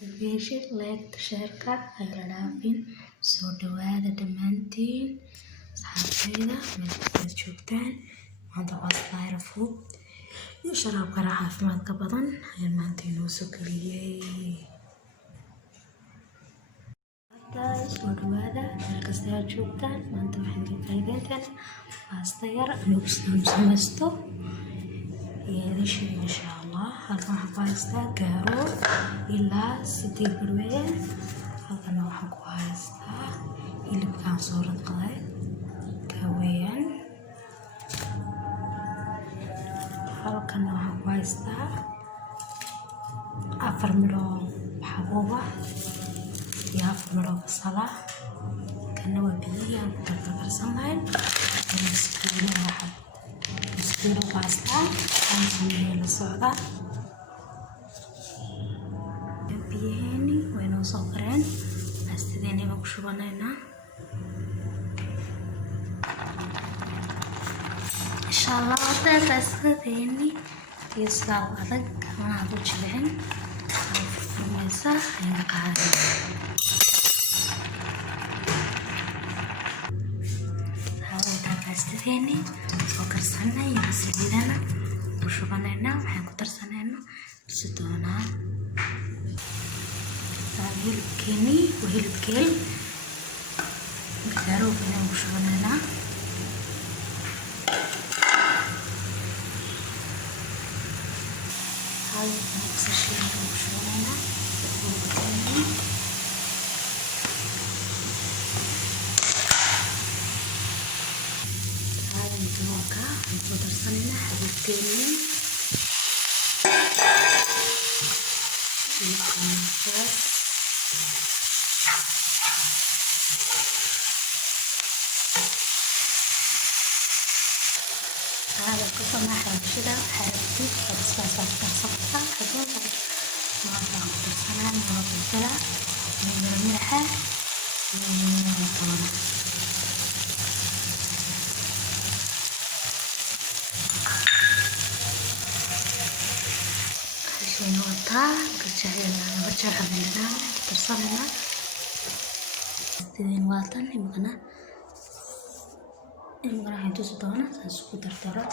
Beeshid like sheerka ay la dhaafin soo dhawaada dhammaantiin asxaabtayda meel kasta joogtaan maanta waa style food iyo sharaab kara caafimaadka badan ayaan maanta inoo soo geliyay soo dhawaada meel kasta joogtaan maanta waxaan ka faa'iideynaa pasta yar anigu samaysto إن شاء الله هالروح باستا كارو إلا 6 برميل هذا نوع باستا اللي بكان صورة قليل كوين هالك نوع باستا 4 ملو حبوبة يا 4 ملو بصلة كانوا بيا كتر سمين ونسكين واحد مسكينة باستا سميه للصعدة بيهني وينو صغرين باستديني مكشوبانينا إن شاء الله وطا باستديني يسلال أدق وانا عدو جلين فرميسا هين قاعدة هاو وطا باستديني وكرسانا يمسليدانا وشوفانينا وحين كترسانينا بسدونا هيلب كيني وهيلب كيل مقدارو بنا وشوفانينا هاي نفس الشيء وشوفانينا هاي مدوكا وكترسانينا حبيب كيني هذا القصة ما حرشدة حركتي بس صفحة حدوثة ما تعرف السنة مرة الفلا من الملحة من الطونة عشان وطا برجع عملنا ترسلنا تدين واطن يمكن عندو سدونا ساسكو ترترا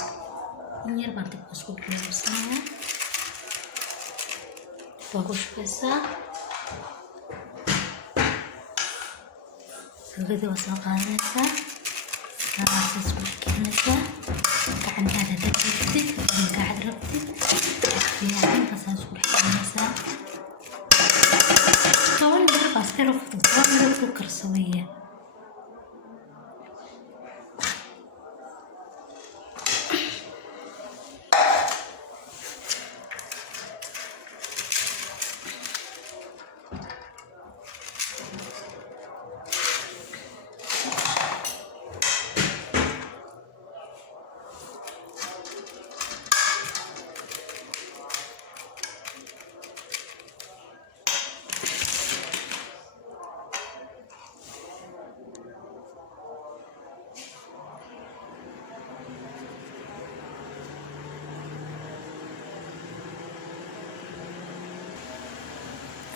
إنير بارتي بسكو كلاسنا فوقش بسا هذا وساقانا سا هذا ساسكو كنسا كعند هذا تكتي قاعد ربتي يعني فساسكو كنسا طبعا ده باستيرو فطور كرسوية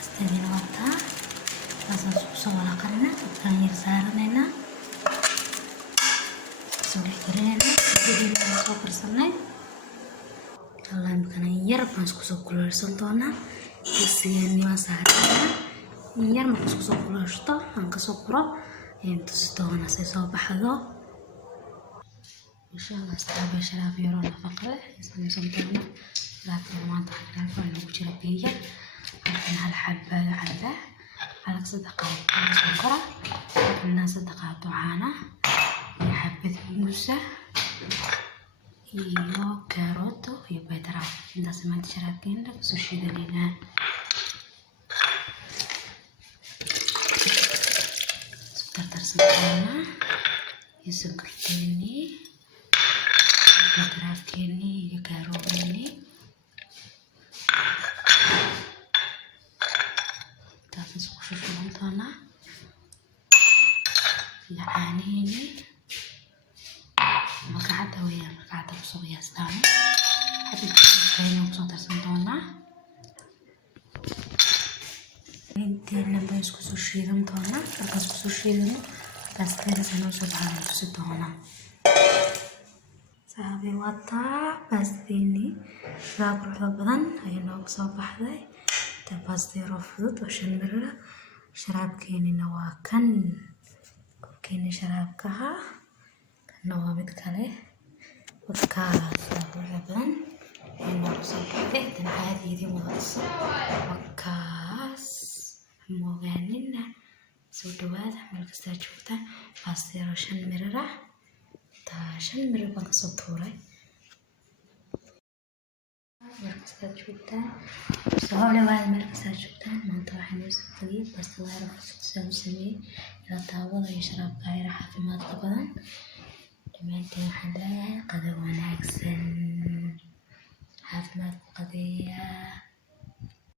استدين وقتها بس سوى لقرنا كان يرسالنا سوى كرينا jadi masuk persona kalian bukan nyar masuk keluar sentona isian ni masahara nyar masuk keluar sto angka sopro itu stona saya bahado insyaallah setelah syaraf yoro nafaqah ismi sentona laakiin maanta waxaan ku ugu jira biyo halkan hal xabba cadda halka sadaqad sokora halkan sadaqad caana iyo xabbad muusa iyo karooto iyo beetraaf intaas maanta sharaabkeena kusoo shiidanayna tartarsana iyo sonkorteeni beetraafkeeni iyo karooteeni taas isku shuban doona iyo caanihiini magacada weeyaan magacada kusoo qiyaastaan hadda kusoo darsan doonaa baastayna bay isku soo shiidan doonaa. Markaas isku soo shiidano baastayna sanoo soo baxay tusi doonaa. Saxaabay wataa baastayni saa quruxda badan ayay noogu soo baxday. Baastay fudud oo 5 mir ah. Sharaabkeenina waa kan. Koobkeena sharaabkaha kana waa mid kale. Wakaas quruxda badan ayay noogu soo baxday. Tan caadiga wadayso. Wakaas moogaanina soo dhawaada meel kasta joogtaan. Baastay 5 mir ah. 5 mir baan ka soo tuuray. meel kasta joogtaan. Soo dhawaada meel kasta joogtaan. Maanta waxaan noo soo fadhiyay baastada fudud u sameeyay ila daawada iyo sharaabka ay caafimaadka badan. Dhammaantiin waxaan leeyahay qado wanaagsan. caafimaad qadeeya.